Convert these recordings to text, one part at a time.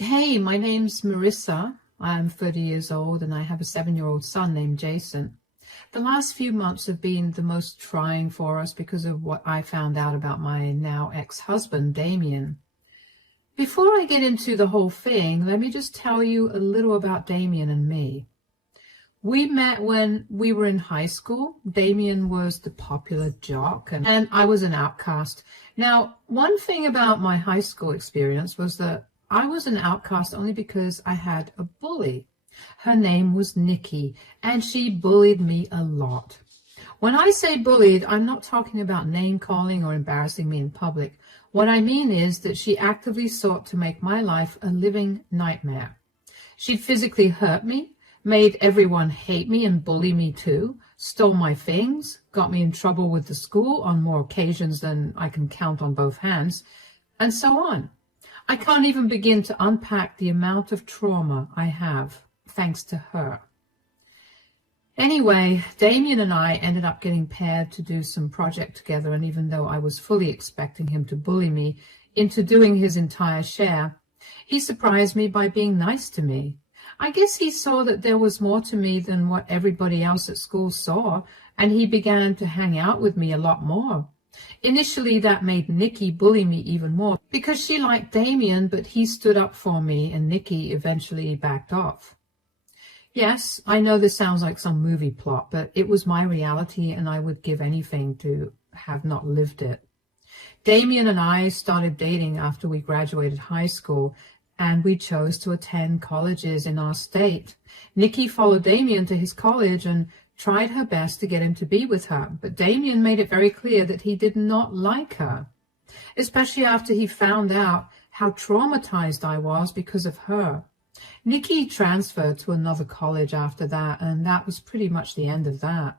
Hey, my name's Marissa. I'm 30 years old and I have a 7-year-old son named Jason. The last few months have been the most trying for us because of what I found out about my now ex-husband, Damien. Before I get into the whole thing, let me just tell you a little about Damien and me. We met when we were in high school. Damien was the popular jock and I was an outcast. Now, one thing about my high school experience was that I was an outcast only because I had a bully. Her name was Nikki, and she bullied me a lot. When I say bullied, I'm not talking about name calling or embarrassing me in public. What I mean is that she actively sought to make my life a living nightmare. She'd physically hurt me, made everyone hate me and bully me too, stole my things, got me in trouble with the school on more occasions than I can count on both hands, and so on. I can't even begin to unpack the amount of trauma I have thanks to her. Anyway, Damien and I ended up getting paired to do some project together, and even though I was fully expecting him to bully me into doing his entire share, he surprised me by being nice to me. I guess he saw that there was more to me than what everybody else at school saw, and he began to hang out with me a lot more. Initially, that made Nikki bully me even more because she liked Damien, but he stood up for me and Nikki eventually backed off. Yes, I know this sounds like some movie plot, but it was my reality and I would give anything to have not lived it. Damien and I started dating after we graduated high school, and we chose to attend colleges in our state. Nikki followed Damien to his college and tried her best to get him to be with her, but Damien made it very clear that he did not like her, especially after he found out how traumatized I was because of her. Nikki transferred to another college after that, and that was pretty much the end of that.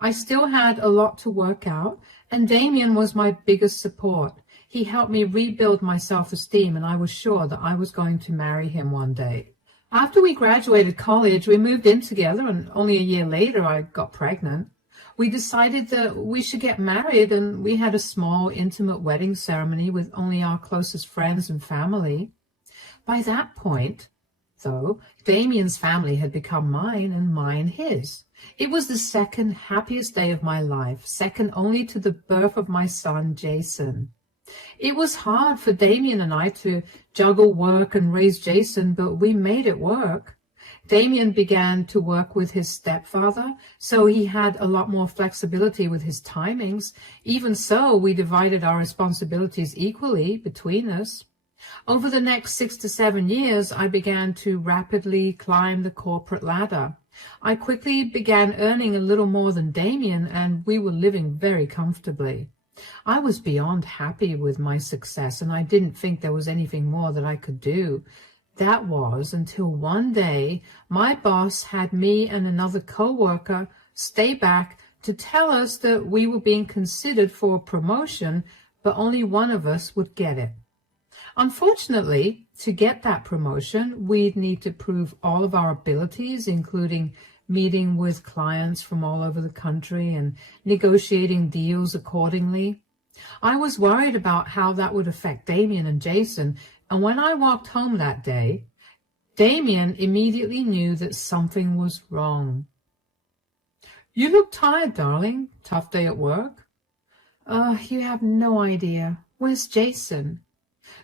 I still had a lot to work out, and Damien was my biggest support. He helped me rebuild my self-esteem, and I was sure that I was going to marry him one day. After we graduated college, we moved in together, and only a year later I got pregnant. We decided that we should get married, and we had a small, intimate wedding ceremony with only our closest friends and family. By that point, though, Damien's family had become mine and mine his. It was the second happiest day of my life, second only to the birth of my son, Jason. It was hard for Damien and I to juggle work and raise Jason, but we made it work. Damien began to work with his stepfather, so he had a lot more flexibility with his timings. Even so, we divided our responsibilities equally between us. Over the next 6 to 7 years, I began to rapidly climb the corporate ladder. I quickly began earning a little more than Damien, and we were living very comfortably. I was beyond happy with my success, and I didn't think there was anything more that I could do. That was until one day my boss had me and another co-worker stay back to tell us that we were being considered for a promotion, but only one of us would get it. Unfortunately, to get that promotion, we'd need to prove all of our abilities, including meeting with clients from all over the country and negotiating deals accordingly. I was worried about how that would affect Damien and Jason, and when I walked home that day, Damien immediately knew that something was wrong. "You look tired, darling. Tough day at work?" You have no idea. Where's Jason?"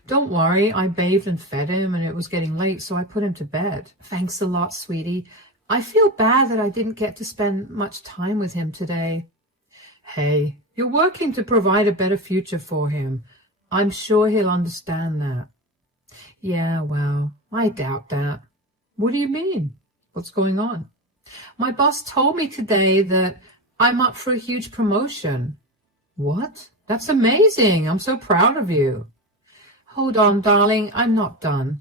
"Don't worry, I bathed and fed him, and it was getting late, so I put him to bed." "Thanks a lot, sweetie. I feel bad that I didn't get to spend much time with him today." "Hey, you're working to provide a better future for him. I'm sure he'll understand that." "Yeah, well, I doubt that." "What do you mean? What's going on?" "My boss told me today that I'm up for a huge promotion." "What? That's amazing. I'm so proud of you." "Hold on, darling, I'm not done.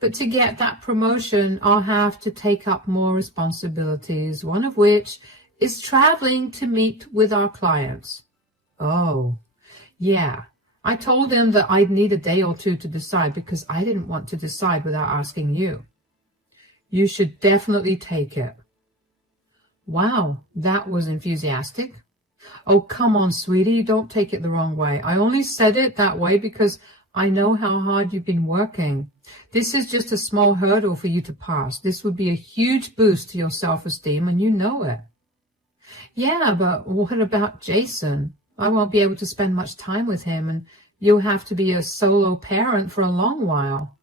But to get that promotion, I'll have to take up more responsibilities, one of which is traveling to meet with our clients." "Oh, yeah. I told him that I'd need a day or two to decide because I didn't want to decide without asking you." "You should definitely take it." Wow, that was enthusiastic. "Oh, come on, sweetie, don't take it the wrong way. I only said it that way because I know how hard you've been working. This is just a small hurdle for you to pass. This would be a huge boost to your self-esteem, and you know it. Yeah, but what about Jason? I won't be able to spend much time with him, and you'll have to be a solo parent for a long while.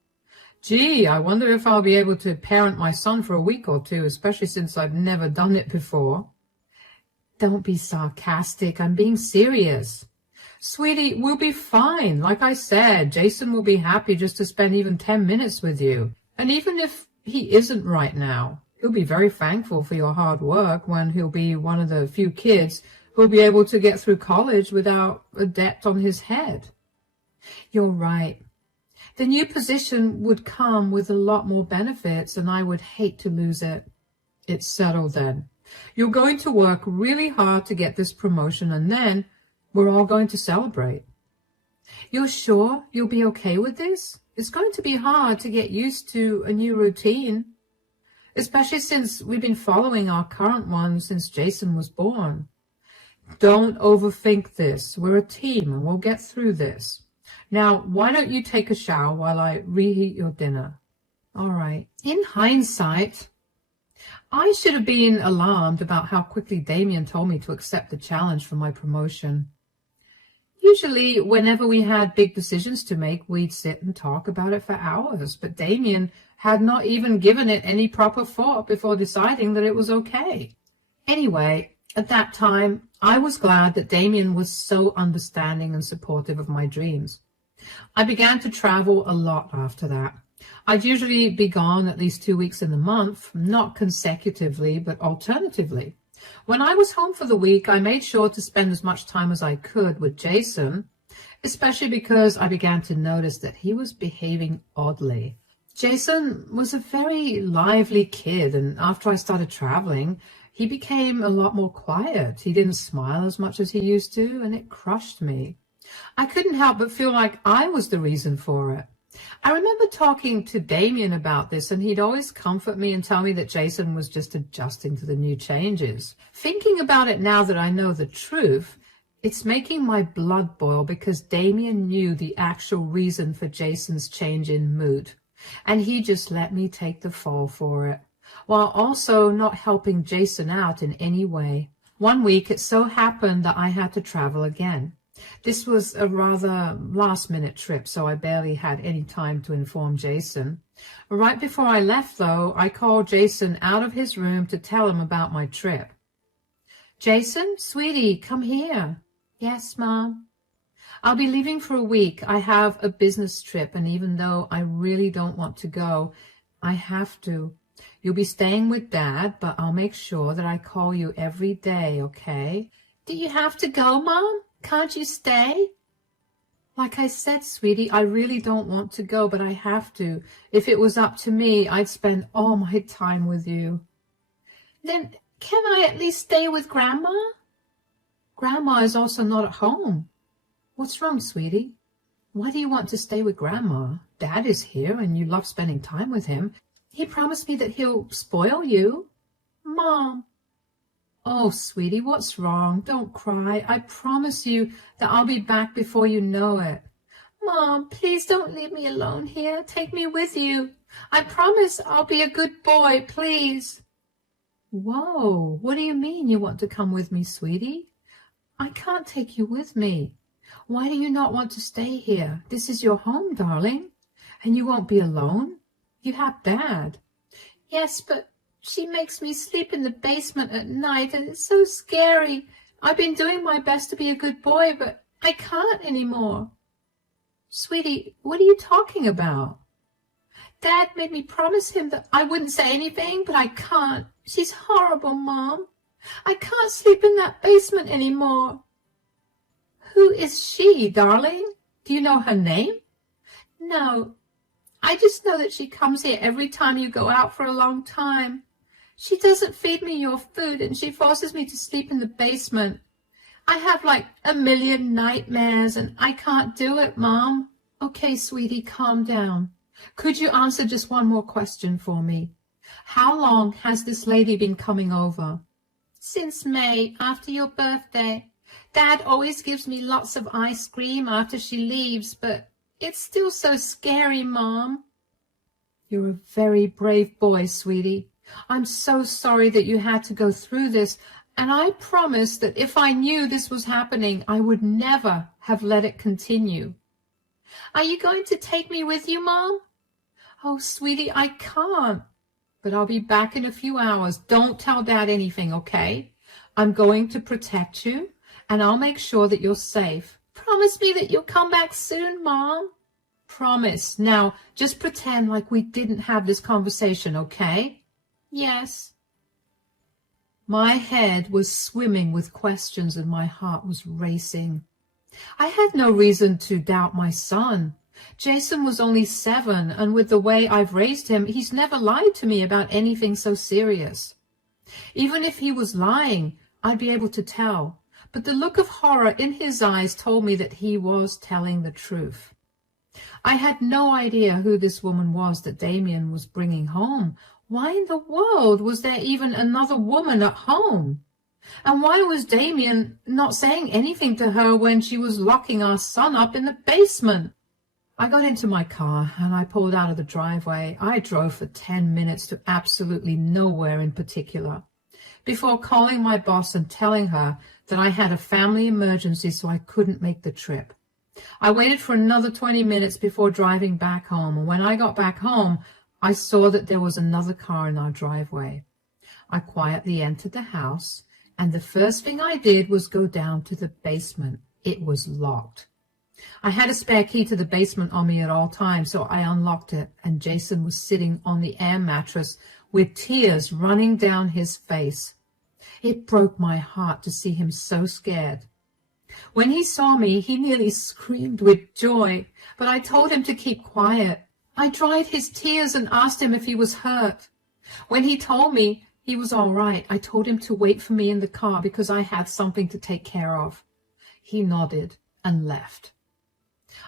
Gee, I wonder if I'll be able to parent my son for a week or two, especially since I've never done it before. Don't be sarcastic. I'm being serious. Sweetie, we'll be fine. Like I said, Jason will be happy just to spend even 10 minutes with you. And even if he isn't right now, he'll be very thankful for your hard work when he'll be one of the few kids who'll be able to get through college without a debt on his head. You're right. The new position would come with a lot more benefits, and I would hate to lose it. It's settled then. You're going to work really hard to get this promotion, and then we're all going to celebrate. You're sure you'll be okay with this? It's going to be hard to get used to a new routine, especially since we've been following our current one since Jason was born. Don't overthink this. We're a team, and we'll get through this. Now, why don't you take a shower while I reheat your dinner? All right. In hindsight, I should have been alarmed about how quickly Damien told me to accept the challenge for my promotion. Usually, whenever we had big decisions to make, we'd sit and talk about it for hours, but Damien had not even given it any proper thought before deciding that it was okay. Anyway, at that time, I was glad that Damien was so understanding and supportive of my dreams. I began to travel a lot after that. I'd usually be gone at least 2 weeks in the month, not consecutively, but alternatively. When I was home for the week, I made sure to spend as much time as I could with Jason, especially because I began to notice that he was behaving oddly. Jason was a very lively kid, and after I started traveling, he became a lot more quiet. He didn't smile as much as he used to, and it crushed me. I couldn't help but feel like I was the reason for it. I remember talking to Damien about this, and he'd always comfort me and tell me that Jason was just adjusting to the new changes. Thinking about it now that I know the truth, it's making my blood boil because Damien knew the actual reason for Jason's change in mood, and he just let me take the fall for it, while also not helping Jason out in any way. One week it so happened that I had to travel again. This was a rather last-minute trip, so I barely had any time to inform Jason. Right before I left, though, I called Jason out of his room to tell him about my trip. Jason, sweetie, come here. Yes, Mom. I'll be leaving for a week. I have a business trip, and even though I really don't want to go, I have to. You'll be staying with Dad, but I'll make sure that I call you every day, okay? Do you have to go, Mom? Can't you stay? Like I said, sweetie, I really don't want to go, but I have to. If it was up to me, I'd spend all my time with you. Then can I at least stay with Grandma? Grandma is also not at home. What's wrong, sweetie? Why do you want to stay with Grandma? Dad is here, and you love spending time with him. He promised me that he'll spoil you. Mom. Oh, sweetie, what's wrong? Don't cry. I promise you that I'll be back before you know it. Mom, please don't leave me alone here. Take me with you. I promise I'll be a good boy, please. Whoa, what do you mean you want to come with me, sweetie? I can't take you with me. Why do you not want to stay here? This is your home, darling, and you won't be alone. You have Dad. Yes, but she makes me sleep in the basement at night, and it's so scary. I've been doing my best to be a good boy, but I can't anymore. Sweetie, what are you talking about? Dad made me promise him that I wouldn't say anything, but I can't. She's horrible, Mom. I can't sleep in that basement anymore. Who is she, darling? Do you know her name? No. I just know that she comes here every time you go out for a long time. She doesn't feed me your food, and she forces me to sleep in the basement. I have like a million nightmares, and I can't do it, Mom. Okay, sweetie, calm down. Could you answer just one more question for me? How long has this lady been coming over? Since May, after your birthday. Dad always gives me lots of ice cream after she leaves, but It's still so scary, Mom. You're a very brave boy, sweetie. I'm so sorry that you had to go through this, and I promise that if I knew this was happening, I would never have let it continue. Are you going to take me with you, Mom? Oh, sweetie, I can't. But I'll be back in a few hours. Don't tell Dad anything, okay? I'm going to protect you, and I'll make sure that you're safe. Promise me that you'll come back soon, Mom. Promise. Now, just pretend like we didn't have this conversation, okay? Yes. My head was swimming with questions and my heart was racing. I had no reason to doubt my son. Jason was only 7, and with the way I've raised him, he's never lied to me about anything so serious. Even if he was lying, I'd be able to tell. But the look of horror in his eyes told me that he was telling the truth. I had no idea who this woman was that Damien was bringing home. Why in the world was there even another woman at home? And why was Damien not saying anything to her when she was locking our son up in the basement? I got into my car and I pulled out of the driveway. I drove for 10 minutes to absolutely nowhere in particular, before calling my boss and telling her that I had a family emergency so I couldn't make the trip. I waited for another 20 minutes before driving back home, and when I got back home, I saw that there was another car in our driveway. I quietly entered the house, and the first thing I did was go down to the basement. It was locked. I had a spare key to the basement on me at all times, so I unlocked it, and Jason was sitting on the air mattress with tears running down his face. It broke my heart to see him so scared. When he saw me, he nearly screamed with joy, but I told him to keep quiet. I dried his tears and asked him if he was hurt. When he told me he was all right, I told him to wait for me in the car because I had something to take care of. He nodded and left.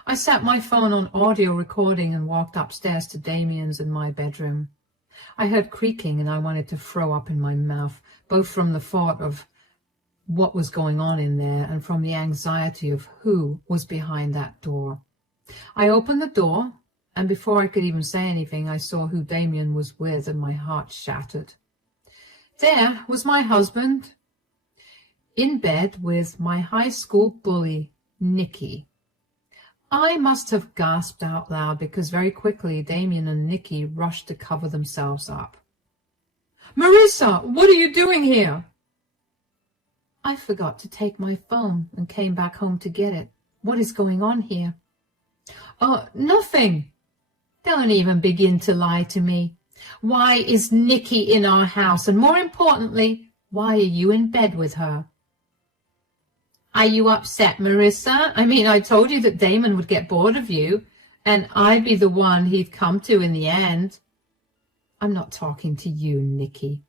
I set my phone on audio recording and walked upstairs to Damien's in my bedroom. I heard creaking and I wanted to throw up in my mouth, both from the thought of what was going on in there and from the anxiety of who was behind that door. I opened the door, and before I could even say anything, I saw who Damien was with, and my heart shattered. There was my husband, in bed with my high school bully, Nikki. I must have gasped out loud because very quickly Damien and Nikki rushed to cover themselves up. "Marissa, what are you doing here?" I forgot to take my phone and came back home to get it. What is going on here? Nothing. Don't even begin to lie to me. Why is Nikki in our house? And more importantly, why are you in bed with her? Are you upset, Marissa? I mean, I told you that Damon would get bored of you, and I'd be the one he'd come to in the end. I'm not talking to you, Nikki.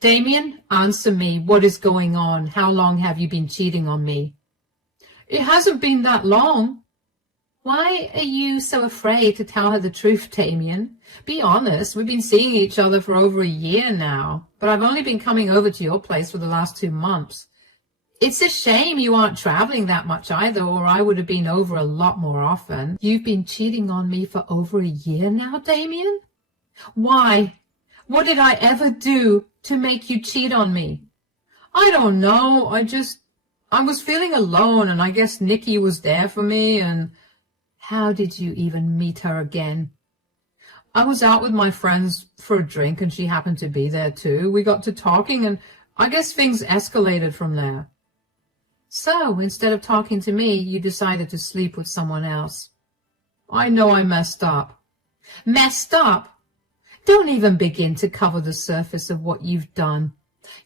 Damien, answer me. What is going on? How long have you been cheating on me? It hasn't been that long. Why are you so afraid to tell her the truth, Damien? Be honest. We've been seeing each other for over a year now, but I've only been coming over to your place for the last 2 months. It's a shame you aren't traveling that much either, or I would have been over a lot more often. You've been cheating on me for over a year now, Damien? Why? What did I ever do to make you cheat on me? I don't know. I was feeling alone, and I guess Nikki was there for me, and... How did you even meet her again? I was out with my friends for a drink, and she happened to be there too. We got to talking, and I guess things escalated from there. So, instead of talking to me, you decided to sleep with someone else. I know I messed up. Messed up? Don't even begin to cover the surface of what you've done.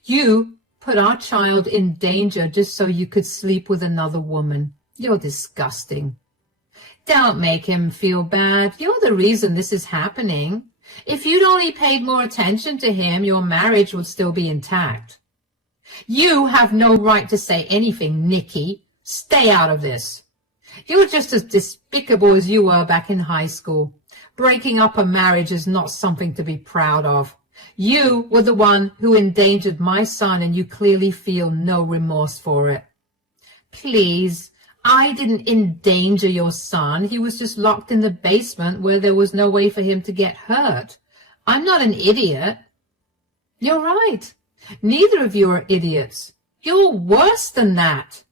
You put our child in danger just so you could sleep with another woman. You're disgusting. Don't make him feel bad. You're the reason this is happening. If you'd only paid more attention to him, your marriage would still be intact. You have no right to say anything, Nikki. Stay out of this. You're just as despicable as you were back in high school. Breaking up a marriage is not something to be proud of. You were the one who endangered my son, and you clearly feel no remorse for it. Please, I didn't endanger your son. He was just locked in the basement where there was no way for him to get hurt. I'm not an idiot. You're right. Neither of you are idiots. You're worse than that.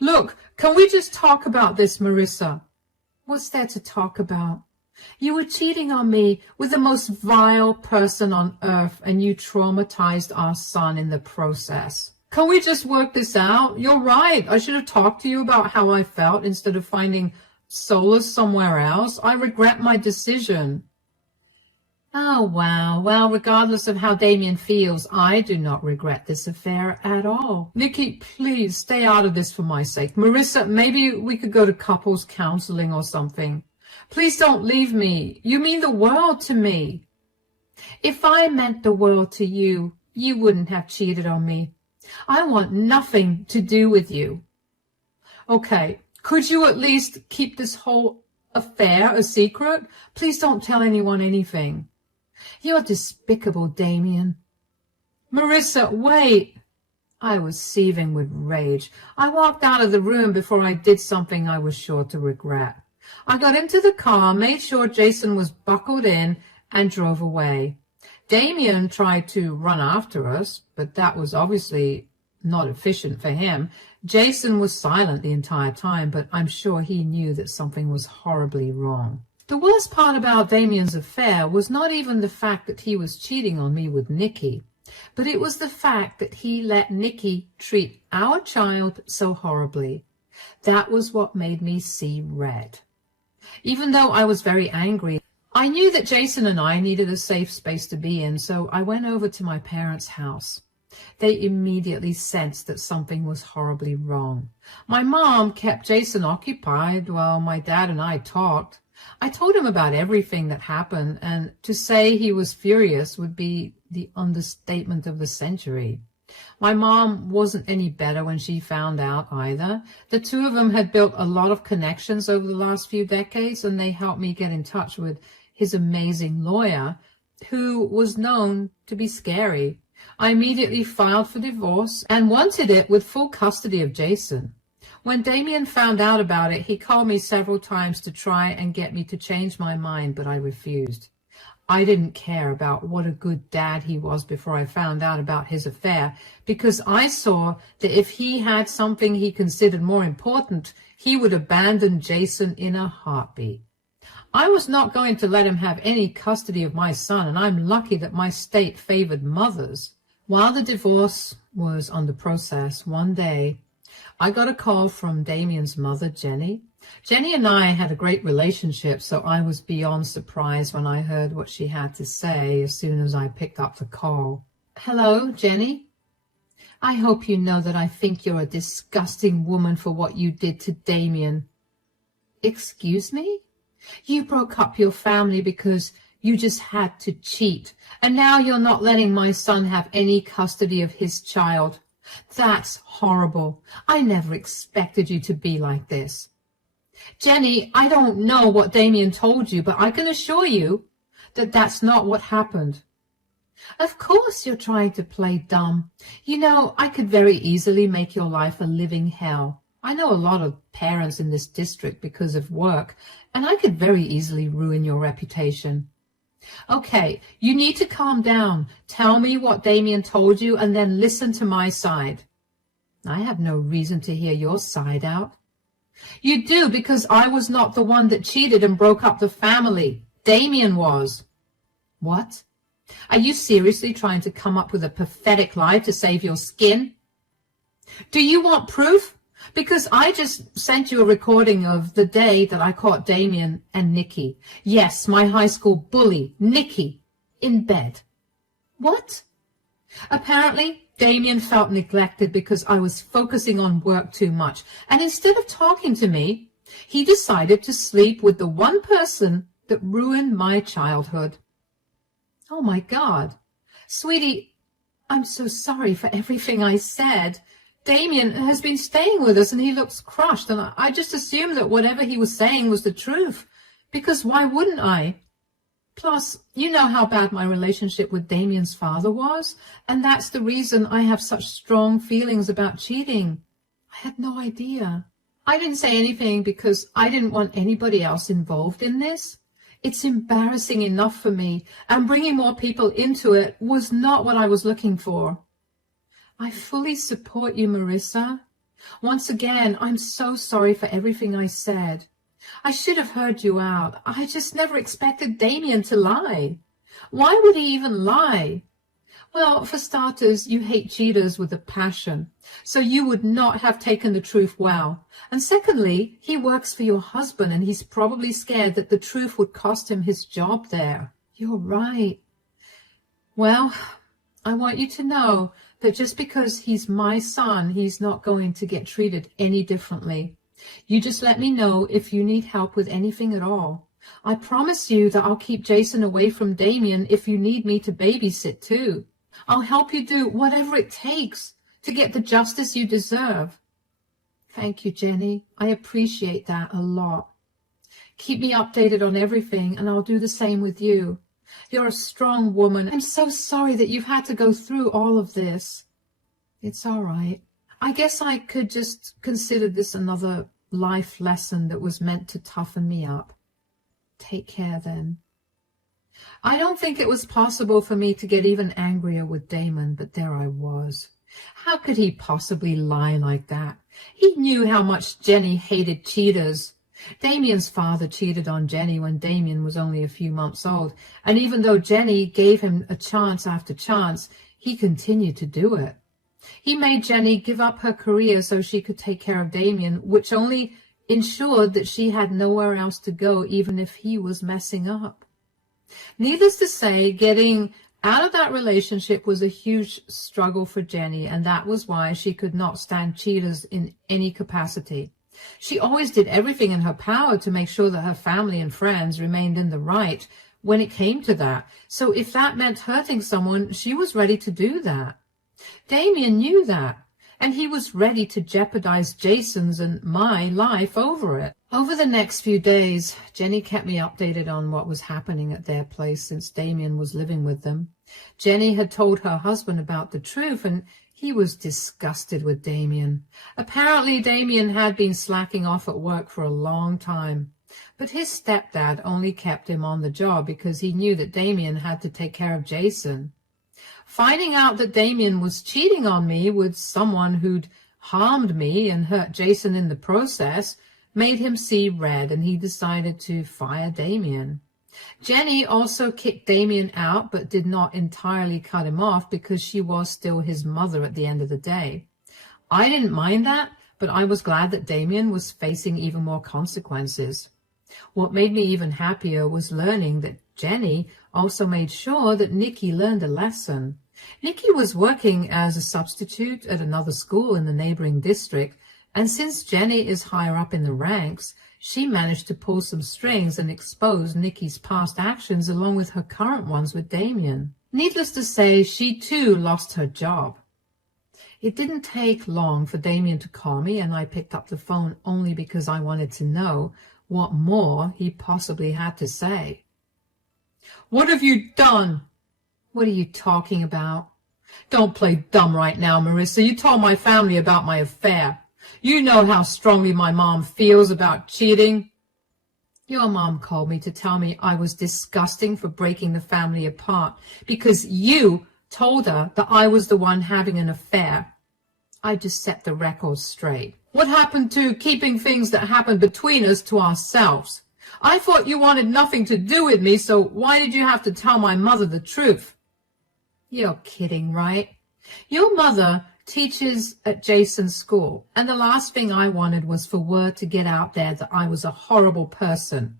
Look, can we just talk about this, Marissa? What's there to talk about? You were cheating on me with the most vile person on earth, and you traumatized our son in the process. Can we just work this out? You're right. I should have talked to you about how I felt instead of finding solace somewhere else. I regret my decision. Oh, wow. Well, regardless of how Damien feels, I do not regret this affair at all. Nikki, please stay out of this for my sake. Marissa, maybe we could go to couples counseling or something. Please don't leave me. You mean the world to me. If I meant the world to you, you wouldn't have cheated on me. I want nothing to do with you. Okay, could you at least keep this whole affair a secret? Please don't tell anyone anything. You're despicable, Damien. Marissa, wait. I was seething with rage. I walked out of the room before I did something I was sure to regret. I got into the car, made sure Jason was buckled in, and drove away. Damien tried to run after us, but that was obviously not efficient for him. Jason was silent the entire time, but I'm sure he knew that something was horribly wrong. The worst part about Damien's affair was not even the fact that he was cheating on me with Nikki, but it was the fact that he let Nikki treat our child so horribly. That was what made me see red. Even though I was very angry, I knew that Jason and I needed a safe space to be in, so I went over to my parents' house. They immediately sensed that something was horribly wrong. My mom kept Jason occupied while my dad and I talked. I told him about everything that happened, and to say he was furious would be the understatement of the century. My mom wasn't any better when she found out either. The two of them had built a lot of connections over the last few decades, and they helped me get in touch with his amazing lawyer, who was known to be scary. I immediately filed for divorce and wanted it with full custody of Jason. When Damien found out about it, he called me several times to try and get me to change my mind, but I refused. I didn't care about what a good dad he was before I found out about his affair, because I saw that if he had something he considered more important, he would abandon Jason in a heartbeat. I was not going to let him have any custody of my son, and I'm lucky that my state favored mothers. While the divorce was under process, one day I got a call from Damien's mother, Jenny. Jenny and I had a great relationship, so I was beyond surprised when I heard what she had to say as soon as I picked up the call. Hello, Jenny. I hope you know that I think you're a disgusting woman for what you did to Damien. Excuse me? You broke up your family because you just had to cheat, and now you're not letting my son have any custody of his child. That's horrible. I never expected you to be like this. Jenny, I don't know what Damien told you, but I can assure you that that's not what happened. Of course you're trying to play dumb. You know, I could very easily make your life a living hell. I know a lot of parents in this district because of work, and I could very easily ruin your reputation. Okay, you need to calm down. Tell me what Damien told you and then listen to my side. I have no reason to hear your side out. You do, because I was not the one that cheated and broke up the family. Damien was. What? Are you seriously trying to come up with a pathetic lie to save your skin? Do you want proof? Because I just sent you a recording of the day that I caught Damien and Nikki. Yes, my high school bully, Nikki, in bed. What? Apparently, Damien felt neglected because I was focusing on work too much, and instead of talking to me, he decided to sleep with the one person that ruined my childhood. Oh, my God. Sweetie, I'm so sorry for everything I said. Damien has been staying with us, and he looks crushed, and I just assumed that whatever he was saying was the truth, because why wouldn't I? Plus, you know how bad my relationship with Damien's father was, and that's the reason I have such strong feelings about cheating. I had no idea. I didn't say anything because I didn't want anybody else involved in this. It's embarrassing enough for me, and bringing more people into it was not what I was looking for. I fully support you, Marissa. Once again, I'm so sorry for everything I said. I should have heard you out. I just never expected Damien to lie. Why would he even lie? Well, for starters, you hate cheaters with a passion, so you would not have taken the truth well. And secondly, he works for your husband, and he's probably scared that the truth would cost him his job there. You're right. Well, I want you to know that just because he's my son, he's not going to get treated any differently. You just let me know if you need help with anything at all. I promise you that I'll keep Jason away from Damien if you need me to babysit too. I'll help you do whatever it takes to get the justice you deserve. Thank you, Jenny. I appreciate that a lot. Keep me updated on everything, and I'll do the same with you. You're a strong woman. I'm so sorry that you've had to go through all of this. It's all right. I guess I could just consider this another life lesson that was meant to toughen me up. Take care then. I don't think it was possible for me to get even angrier with Damon, but there I was. How could he possibly lie like that? He knew how much Jenny hated cheaters. Damien's father cheated on Jenny when Damien was only a few months old, and even though Jenny gave him a chance after chance, he continued to do it. He made Jenny give up her career so she could take care of Damien, which only ensured that she had nowhere else to go even if he was messing up. Needless to say, getting out of that relationship was a huge struggle for Jenny, and that was why she could not stand cheaters in any capacity. She always did everything in her power to make sure that her family and friends remained in the right when it came to that. So if that meant hurting someone, she was ready to do that. Damien knew that, and he was ready to jeopardize Jason's and my life over it. Over the next few days, Jenny kept me updated on what was happening at their place since Damien was living with them. Jenny had told her husband about the truth, and he was disgusted with Damien. Apparently, Damien had been slacking off at work for a long time, but his stepdad only kept him on the job because he knew that Damien had to take care of Jason. Finding out that Damien was cheating on me with someone who'd harmed me and hurt Jason in the process made him see red, and he decided to fire Damien. Jenny also kicked Damien out, but did not entirely cut him off because she was still his mother at the end of the day. I didn't mind that, but I was glad that Damien was facing even more consequences. What made me even happier was learning that Jenny also made sure that Nikki learned a lesson. Nikki was working as a substitute at another school in the neighboring district, and since Jenny is higher up in the ranks, she managed to pull some strings and expose Nikki's past actions along with her current ones with Damien. Needless to say, she too lost her job. It didn't take long for Damien to call me, and I picked up the phone only because I wanted to know what more he possibly had to say. "What have you done?" "What are you talking about?" "Don't play dumb right now, Marissa. You told my family about my affair. You know how strongly my mom feels about cheating." "Your mom called me to tell me I was disgusting for breaking the family apart because you told her that I was the one having an affair." I just set the record straight. "What happened to keeping things that happened between us to ourselves? I thought you wanted nothing to do with me, so why did you have to tell my mother the truth?" "You're kidding, right? Your mother teaches at Jason's school, and the last thing I wanted was for word to get out there that I was a horrible person.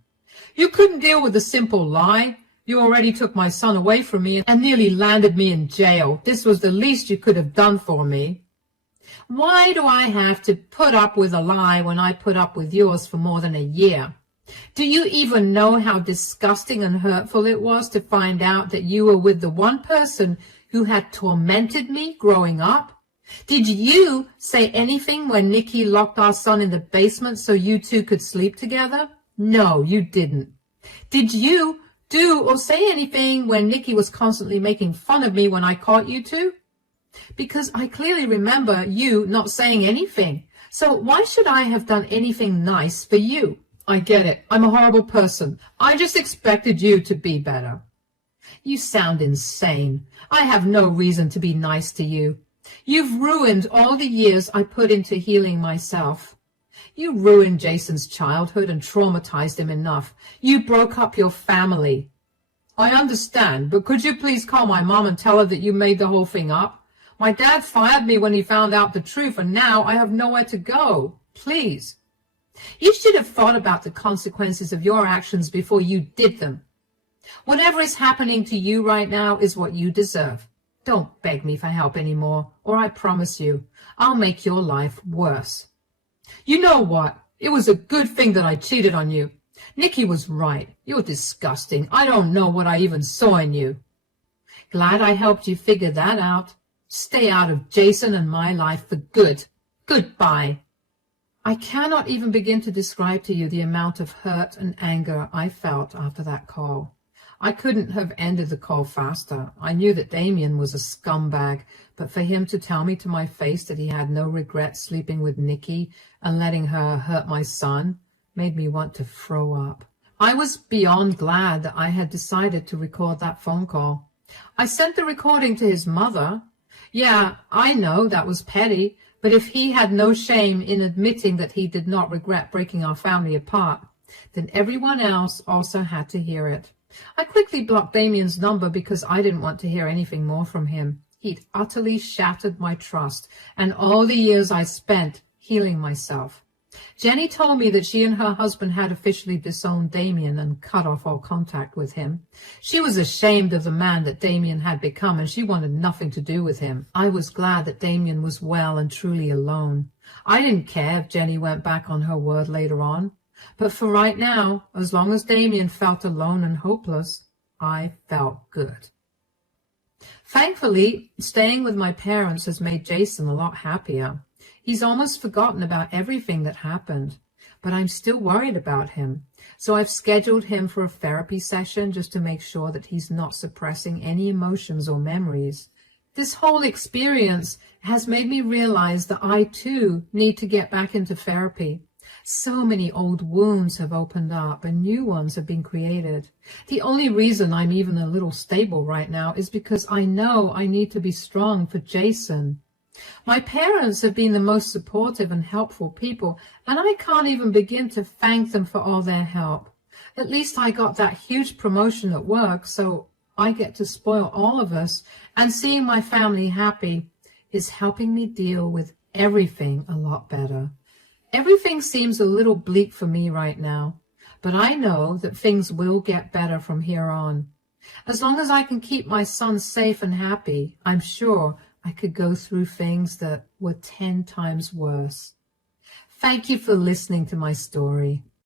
You couldn't deal with a simple lie. You already took my son away from me and nearly landed me in jail. This was the least you could have done for me." "Why do I have to put up with a lie when I put up with yours for more than a year? Do you even know how disgusting and hurtful it was to find out that you were with the one person who had tormented me growing up? Did you say anything when Nikki locked our son in the basement so you two could sleep together? No, you didn't. Did you do or say anything when Nikki was constantly making fun of me when I caught you two? Because I clearly remember you not saying anything. So why should I have done anything nice for you? I get it. I'm a horrible person. I just expected you to be better. You sound insane. I have no reason to be nice to you. You've ruined all the years I put into healing myself. You ruined Jason's childhood and traumatized him enough. You broke up your family. I understand, but could you please call my mom and tell her that you made the whole thing up? My dad fired me when he found out the truth, and now I have nowhere to go. Please. You should have thought about the consequences of your actions before you did them. Whatever is happening to you right now is what you deserve. Don't beg me for help anymore, or I promise you, I'll make your life worse. You know what? It was a good thing that I cheated on you. Nikki was right. You're disgusting. I don't know what I even saw in you. Glad I helped you figure that out. Stay out of Jason and my life for good. Goodbye. I cannot even begin to describe to you the amount of hurt and anger I felt after that call. I couldn't have ended the call faster. I knew that Damien was a scumbag, but for him to tell me to my face that he had no regret sleeping with Nikki and letting her hurt my son made me want to throw up. I was beyond glad that I had decided to record that phone call. I sent the recording to his mother. Yeah, I know that was petty, but if he had no shame in admitting that he did not regret breaking our family apart, then everyone else also had to hear it. I quickly blocked Damien's number because I didn't want to hear anything more from him. He'd utterly shattered my trust and all the years I spent healing myself. Jenny told me that she and her husband had officially disowned Damien and cut off all contact with him. She was ashamed of the man that Damien had become, and she wanted nothing to do with him. I was glad that Damien was well and truly alone. I didn't care if Jenny went back on her word later on. But for right now, as long as Damien felt alone and hopeless, I felt good. Thankfully, staying with my parents has made Jason a lot happier. He's almost forgotten about everything that happened, but I'm still worried about him. So I've scheduled him for a therapy session just to make sure that he's not suppressing any emotions or memories. This whole experience has made me realize that I too need to get back into therapy. So many old wounds have opened up and new ones have been created. The only reason I'm even a little stable right now is because I know I need to be strong for Jason. My parents have been the most supportive and helpful people, and I can't even begin to thank them for all their help. At least I got that huge promotion at work, so I get to spoil all of us, and seeing my family happy is helping me deal with everything a lot better. Everything seems a little bleak for me right now, but I know that things will get better from here on. As long as I can keep my son safe and happy, I'm sure I could go through things that were 10 times worse. Thank you for listening to my story.